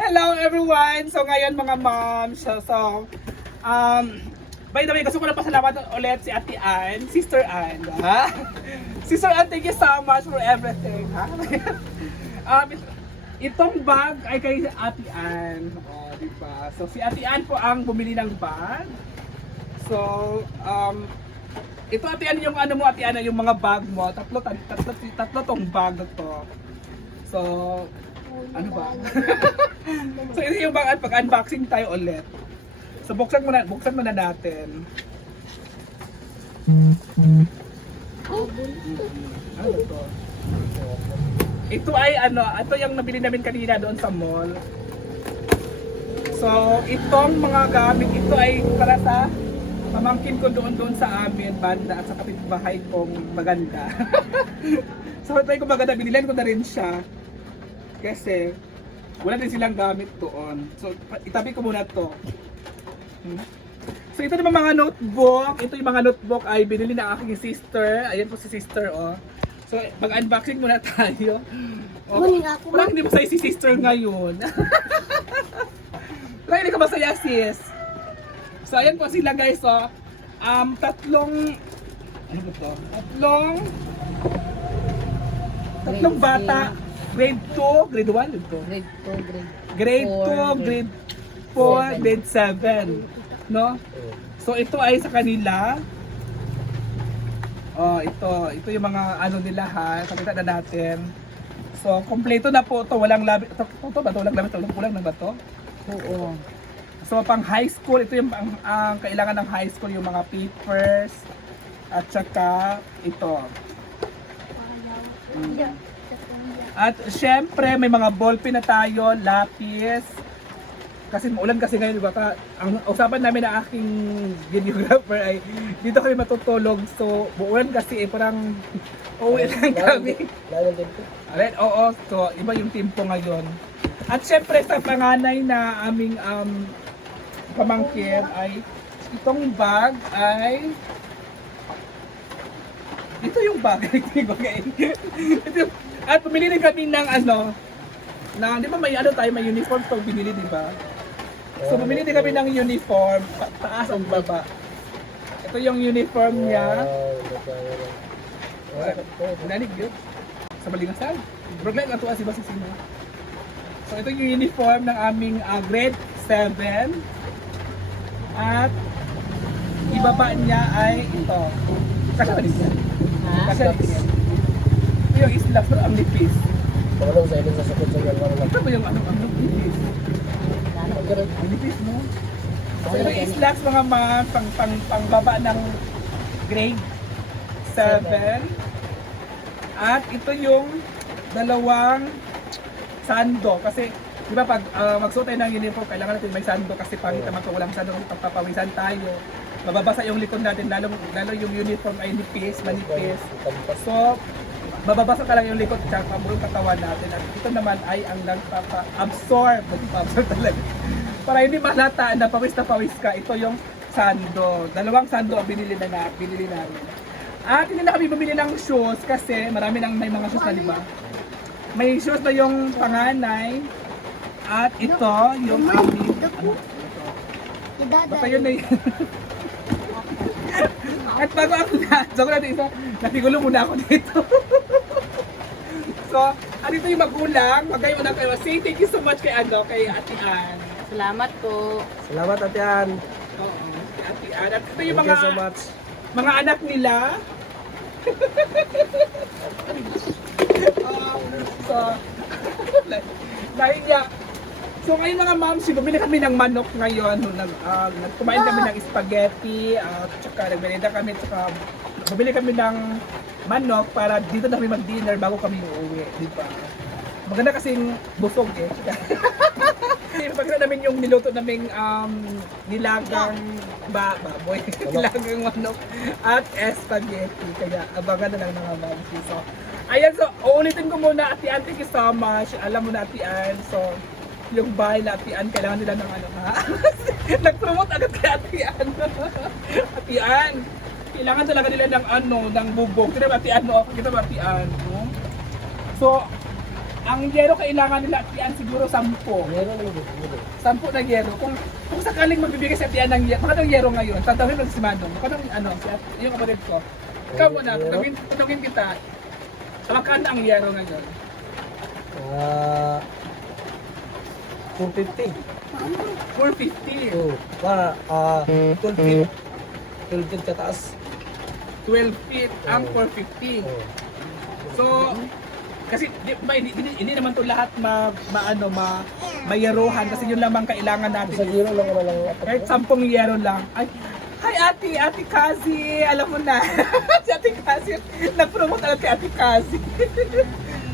Hello everyone! So ngayon mga moms, by the way, gusto ko na pasalamat ulit si Ate Ann, Sister Ann, ha? Sister Ann, thank you so much for everything, ha? Itong bag ay kay Ate Ann, diba? So si Ate Ann po ang bumili ng bag. So, ito Ate Ann yung ano mo, Ate Ann, yung mga bag mo, tatlo tong bag na to. So, ano ba? So ito yung pag-unboxing tayo ulit. So buksan muna natin. Ano ba to? Ito ay ito yung nabili namin kanina doon sa mall. So itong mga gamit, ito ay para sa pamangkin ko doon sa amin, banda at sa kapitbahay kong maganda. So try ko maganda, binilan ko na rin siya. Kasi wala din silang gamit doon. So itabi ko muna to. So ito naman mga notebook. Ito yung mga notebook ay binili ng aking sister. Ayan po si sister, oh. So mag-unboxing muna tayo. Oh, parang hindi masaya si sister ngayon. Parang hindi ka masaya, sis. So ayan po sila guys, oh. Tatlong ano ba to? Tatlong bata. Grade 2, grade 1 ito. Grade 2, grade 4, grade 7. No? So ito ay sa kanila. Oh, ito yung mga ano nila ha. Pakita na natin. So, kompleto na po ito. Walang labi. Ito ba? Walang labi. Kulang na ba ito? Oo. So, pang high school, ito yung ang kailangan ng high school, yung mga papers. At saka ito. At syempre may mga ballpen na tayo, lapis. Kasi maulan kasi ngayon, diba? Ang usapan namin ng aking videographer ay dito kami matutulog. So maulan kasi parang uuwi lang kami. Alright, oo. So iba yung tempo ngayon. At syempre sa panganay na aming pamangkin ay itong bag ay ito yung bag. At pumili rin kami ng di ba may tayo, may uniform pag binili, di ba? So pumili din kami ng uniform, taas ang baba. Ito yung uniform niya. Nanig yun. Sa Balingasan. Brooklyn, ito si Basisino. So ito yung uniform ng aming grade 7. At ibaba niya ay ito. Kasya ba din yan? Kasya din yan. Yung isla, pero ang nipis. Tulong sa ilong sa sakit sa galwan lang. Ito ba yung ang nipis? Ang nipis, no? So ito yung slacks mga pangbaba ng grade 7. At ito yung dalawang sando. Kasi, di ba pag magsuot tayo ng uniform, kailangan natin may sando kasi pangit naman kung walang sando, pagpapawisan tayo. Mababasa yung likod natin, lalo yung uniform ay manipis. So, mababasa ka lang yung likod at buong katawan natin. At ito naman ay ang nagpapa-absorb talaga. Para hindi malata na pawis ka, ito yung sando. Dalawang sando ang binili namin. At hindi na kami bumili ng shoes kasi may mga shoes na, diba? May shoes na yung panganay. At ito yung aming basta yun na yun. At bago ako napigulo muna ako dito. So, dito yung magulang. Magayon na kayo. Say thank you so much kay Ate Ann. Salamat po. Salamat, Ate Ann. Oo, kay Ate Ann. At ito yung Thank you so much. mga anak nila. So, nahiya. So ngayon mga moms, bumili kami ng manok ngayon. Kumain kami ng spaghetti, at saka nagmerenda kami, saka bumili kami ng manok para dito na kami mag-dinner bago kami uuwi, di ba? Maganda kasing busog eh. Pagkita namin yung niluto naming nilagang baboy, nilagang manok at spaghetti. Kaya abangan na lang mga moms. So, ayan, so uulitin ko muna, Ate Ann, thank you so much. Alam mo na, Ate Ann, so yung bahay na Ate Ann, kailangan nila ng nag-promote agad kay Ate Ann. Ate Ann, kailangan talaga nila ng ng bubog. Kita ba Ate Ann, no? Kita ba Ate Ann, no? So, ang yero kailangan nila Atian siguro 10. Meron naman dito. 10 na yero. Kung sakaling magbibigay sa Atian ng yero, magkano yero ngayon? Tatawin mo si Manong. Magkano yung kapatid ko. Ikaw muna, tanungin kita. Magkano ang yero ngayon? 450. 450. Oh, para 12 feet. 12 feet kataas. 12 feet ang 450. Oh. So, kasi hindi naman to lahat mayaruhan kasi yun lamang kailangan natin. Sa giro lang naman lang. Kahit 10 yero lang. Ay, hi Ate Kazi, alam mo na. Si Ate Kazi, nag-promote agad kay Ate Kazi.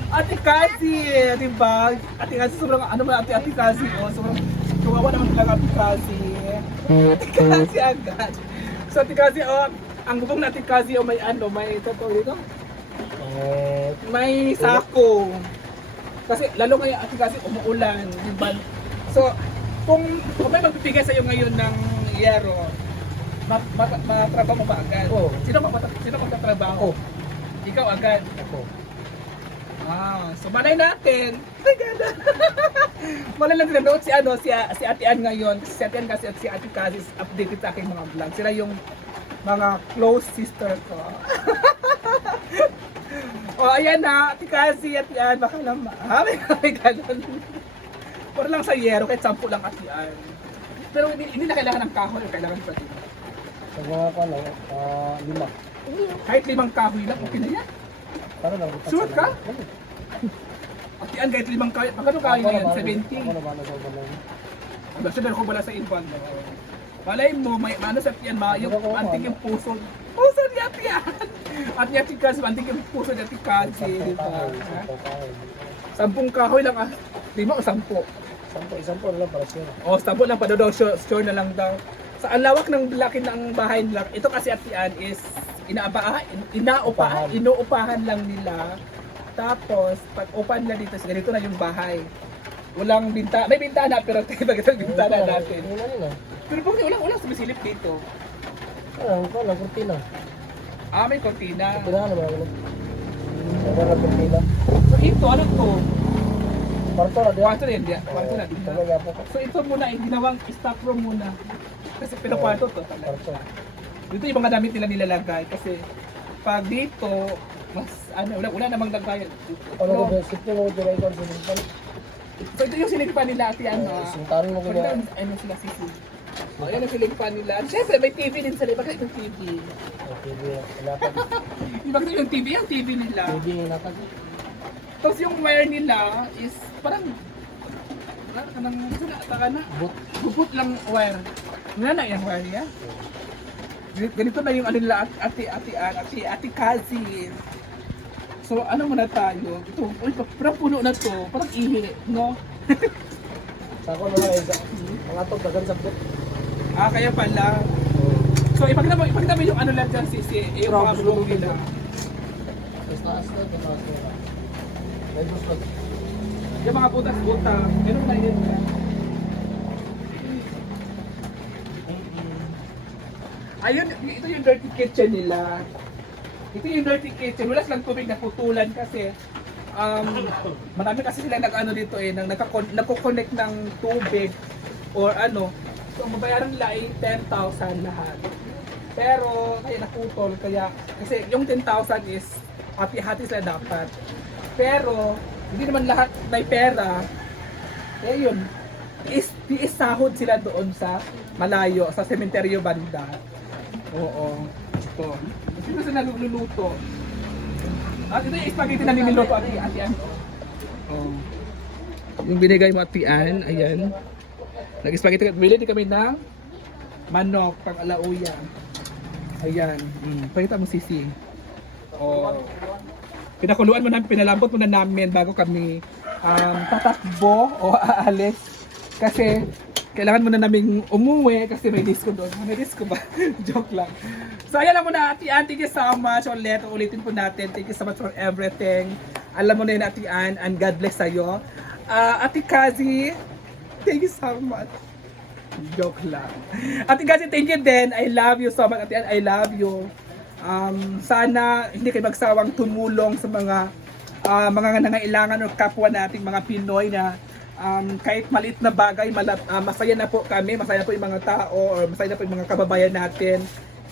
Ate Kazi, di ba? Ate Kazi, sobrang ano ba Ate Kazi? Oh, sobrang kawawa naman talaga Ate Kazi. Ate Kazi agad. So Ate Kazi, oh, ang bubong na Ate Kazi, oh, may totoo dito. May sako. Kasi lalo ngayon Ate Kazi umuulan, di ba? So, kung may magbibigay sa iyo ngayon ng yero, matrabaho mo ba agad? Oo. Sino magtatrabaho? Ako. Ikaw agad. Ako. So malay natin. My God. Malay natin nanood si Ate Ann ngayon. Si Ate Ann kasi at si Ate Kazi updated sa aking mga vlog. Sila yung mga close sister ko. Ayan na, Ate Kazi, Ate Ann, baka naman. May ganun. Para lang sa yero, kahit 10 lang Ate Ann. Pero hindi na kailangan ng kahoy, kailangan pa din. Sa mga pa lang, 5. Kahit 5 kahoy lang, okay na yan. Para lang. Sure ka? Ate Ann, kahit 5 kahoy, magkano kahoy na yan? 70? Ako naman sa balay. Basta meron ko bala sa invan. Malay mo, may ano sa Ate Ann, yung antik yung puso. Puso ni Ate Ann! At ni Ate Kazi, antik yung puso ni Ate Kazi, di ba? 10 kahoy lang 5 o 10? 10 lang para siya. O, 10 lang pa daw, sure na lang daw. Sa ang lawak ng laki ng bahay nila, ito kasi Ate Ann is inuupahan lang nila. Tapos, pag upan nila dito, ganito na yung bahay. Walang bintana, may bintana pero ito bintana natin. Pero pag walang sumisilip dito. Lang kurtina. May kortina. Kurtina naman ako. Wala kurtina. So ito, ano to? Kwarto na diyan. Kwarto din, kwarto na din. Talaga po. So ito muna, ginawang stock room muna. Kasi pinakwarto to talaga. Kwarto. Dito yung mga damit nila nilalagay kasi pag dito, mas wala namang lagay. Ano ko ba? Sito mo dito rin sa sinipan. So ito yung siligpan nila Ate Ann. Sintarin mo ko Pag ba? ano sila sisi. Ayan ang siligpan nila. Siyempre may TV din sila. Bakit yung TV? TV. Lapad. Bakit yung TV? Yung TV nila. TV lapad. Tapos yung wire nila is parang Boot. bubut lang wire. Nga na yung wire niya. Ganito na yung ano nila Ate Kazi. So ano muna tayo? Ito, parang puno na to. Parang ihi, no? Sa ako naman isa. Mga to dagan sa boot. Kaya pala. So ipakita mo yung ano lang dyan yung mga vlog nila. Taas na, taas na. May bus na. Yung mga butas-butas. Meron na yun. Ayun, ito yung dirty kitchen nila. Ito yung dirty kitchen. Wala silang tubig na putulan kasi marami kasi sila nag-ano dito nagko-connect ng tubig or ano. So ang babayaran nila ay 10,000 lahat. Pero kaya naputol kasi yung 10,000 is hati-hati sila dapat. Pero hindi naman lahat may pera. Kaya yun, iisahod sila doon sa malayo, sa sementeryo banda. Oo. Ito. Ito sila nagluluto. At ito yung spaghetti na niluluto Ate Ann. Oh. Yung binigay mo Ate Ann, ayan. Nag-spaghetti, bili din kami ng manok, pang alauya. Ayan. Pakita mo sisi. Oh. Pinakuluan mo namin, pinalambot mo na namin bago kami tatakbo o aalis. Kasi kailangan muna namin umuwi kasi may disco doon. May disco ba? Joke lang. So ayan lang muna Ate Ann, thank you so much. Ulitin po natin. Thank you so much for everything. Alam mo na yun Ate Ann and God bless sa'yo. Ate Kazi, thank you so much. Joke lang. Ate Kazi, thank you din. I love you so much Ate Ann. I love you. Sana hindi kayo magsawang tumulong sa mga mga nangangailangan o kapwa nating mga Pinoy na kahit maliit na bagay, masaya na po kami, masaya na po yung mga tao, or masaya na po yung mga kababayan natin.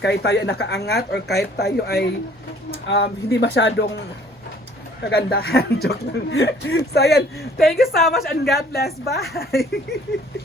Kahit tayo ay nakaangat, or kahit tayo ay hindi masyadong kagandahan. Joke lang. So, ayan. Thank you so much and God bless. Bye!